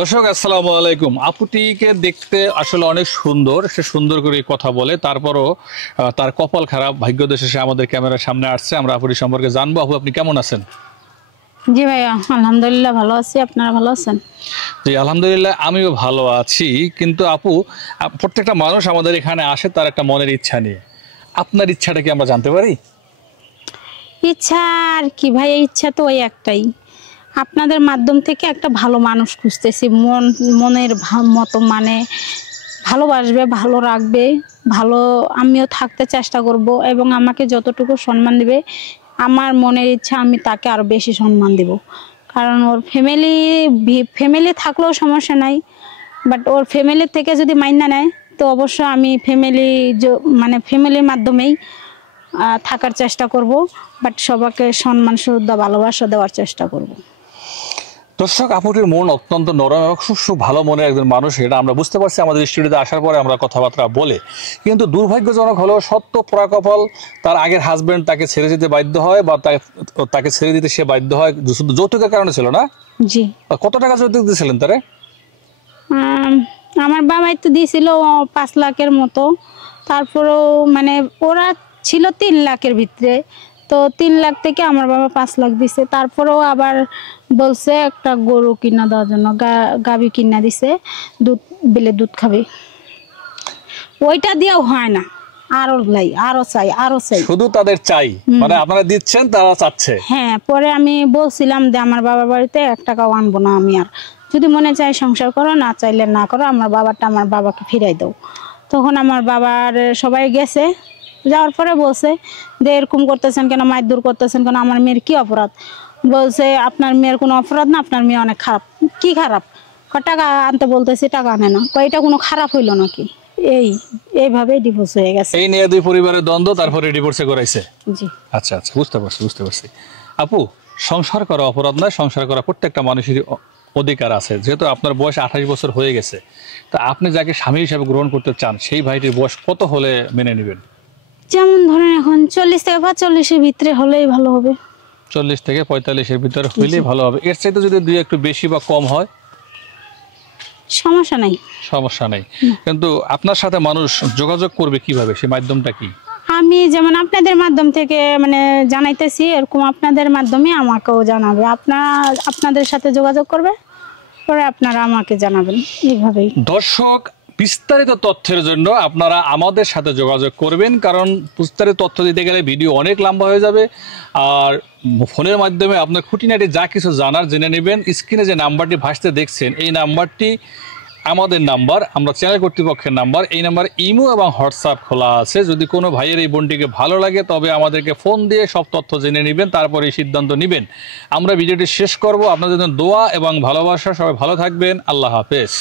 দর্শক আসসালামু আলাইকুম। আপুটিকে দেখতে আসলে অনেক সুন্দর, সে সুন্দর করে কথা বলে, তারপরও তার কপাল খারাপ, ভাগ্যদোষে সে আমাদের ক্যামেরার সামনে আসছে। আমরা আপুটি সম্পর্কে জানবো। আপু, আপনি কেমন আছেন? জি ভাইয়া, আলহামদুলিল্লাহ ভালো আছি। আপনারা ভালো আছেন? জি আলহামদুলিল্লাহ, আমিও ভালো আছি। কিন্তু আপু, প্রত্যেকটা মানুষ আমাদের এখানে আসে তার একটা মনের ইচ্ছা নিয়ে। আপনার ইচ্ছাটা কি আমরা জানতে পারি? ইচ্ছা আর কি ভাইয়া, ইচ্ছা তো ওই একটাই, আপনাদের মাধ্যম থেকে একটা ভালো মানুষ খুঁজতেছি, মনের মতো, মানে ভালোবাসবে, ভালো রাখবে, ভালো আমিও থাকতে চেষ্টা করব এবং আমাকে যতটুকু সম্মান দিবে, আমার মনের ইচ্ছা আমি তাকে আরো বেশি সম্মান দেব। কারণ ওর ফ্যামিলি থাকলেও সমস্যা নাই, বাট ওর ফ্যামিলি থেকে যদি মাইনা নেয় তো অবশ্য আমি ফ্যামিলির মাধ্যমেই থাকার চেষ্টা করব, বাট সবাইকে সম্মান শ্রদ্ধা ভালোবাসা দেওয়ার চেষ্টা করব। দর্শক, আপুটির মন অত্যন্ত নরম এবং খুব ভালো মনের একজন মানুষ, এটা আমরা বুঝতে পারছি আমাদের স্টুডিওতে আসার পরে আমরা কথাবার্তা বলে। কিন্তু দুর্ভাগ্যজনক হলো সত্য পোড়াকপাল, তার আগের হাজবেন্ড তাকে ছেড়ে যেতে বাধ্য হয়, বা তাকে ছেড়ে দিতে সে বাধ্য হয়। শুধু যৌতুকের কারণে ছিল না? জি। কত টাকা যৌতুক দিয়েছিলেন তারে? আমার বাবাই তো দিয়েছিল 5 লাখের মতো। তারপরেও মানে ওরা ছিল 3 লাখের ভিতরে, তো 3 লাখ থেকে আমার বাবা 5 লাখ দিছে। তারপরেও আবার বলছে একটা গরু কিনা দেওয়ার জন্য, গাভী কিনা দিছে, দুধ খাবে। ওইটা দিয়েও হয় না, আরো চাই। শুধু তাদের চাই, মানে আপনারা দিচ্ছেন, তারা চাচ্ছে। হ্যাঁ, পরে আমি বলছিলাম যে আমার বাবার বাড়িতে 1 টাকাও আনবো না আমি, আর যদি মনে চায় সংসার করো, না চাইলে না করো, আমার বাবাকে ফিরাই দাও। তখন আমার বাবার সবাই গেছে, যাওয়ার পরে বলছে যে এরকম করতেছেন কেন, মারধর করতেছেন কেন, আমার মেয়ের কি অপরাধ? বলছে আপনার মেয়ের কোনো অপরাধ না, আপনার মেয়ে অনেক খারাপ। কি খারাপ? টাকা আনতে বলতেছি, টাকা আনে না। এটা কোনো খারাপ হইলো নাকি? এইভাবে ডিভোর্স হয়ে গেছে। এই নিয়ে দুই পরিবারের দ্বন্দ্ব, তারপরে ডিভোর্সে করাইছে। জি। আচ্ছা, বুঝতে পারছি। আপু, সংসার করা অপরাধ নয়, সংসার করা প্রত্যেকটা মানুষেরই অধিকার আছে। যেহেতু আপনার বয়স 28 বছর হয়ে গেছে, তা আপনি যাকে স্বামী হিসাবে গ্রহণ করতে চান সেই ভাইটির বয়স কত হলে মেনে নেবেন? যেমন ধরেন এখন 40 থেকে 45-এর ভিতরে হলেই ভালো হবে। 40 থেকে 45-এর ভিতরে হইলেই ভালো হবে। এর চাইতে যদি দুই একটু বেশি বা কম হয় সমস্যা নাই। কিন্তু আপনার সাথে মানুষ যোগাযোগ করবে কিভাবে? সেই মাধ্যমটা কি? আমি যেমন আপনাদের মাধ্যম থেকে জানাইতেছি, এরকম আপনাদের মাধ্যমে আমাকেও জানাবে, আপনাদের সাথে যোগাযোগ করবে, পরে আপনারা আমাকে জানাবেন, এইভাবেই। দর্শক, বিস্তারিত তথ্যের জন্য আপনারা আমাদের সাথে যোগাযোগ করবেন, কারণ বিস্তারিত তথ্য দিতে গেলে ভিডিও অনেক লম্বা হয়ে যাবে। আর ফোনের মাধ্যমে আপনার খুঁটিনাটি যা কিছু জানার জেনে নেবেন। স্ক্রিনে যে নাম্বারটি ভাসতে দেখছেন, এই নাম্বারটি আমাদের নাম্বার, আমরা চ্যানেল কর্তৃপক্ষের নাম্বার। এই নাম্বারে ইমো এবং হোয়াটসঅ্যাপ খোলা আছে। যদি কোনো ভাইয়ের এই বোনটিকে ভালো লাগে তবে আমাদেরকে ফোন দিয়ে সব তথ্য জেনে নেবেন, তারপরে এই সিদ্ধান্ত নেবেন। আমরা ভিডিওটি শেষ করব। আপনাদের জন্য দোয়া এবং ভালোবাসা। সবাই ভালো থাকবেন। আল্লাহ হাফেজ।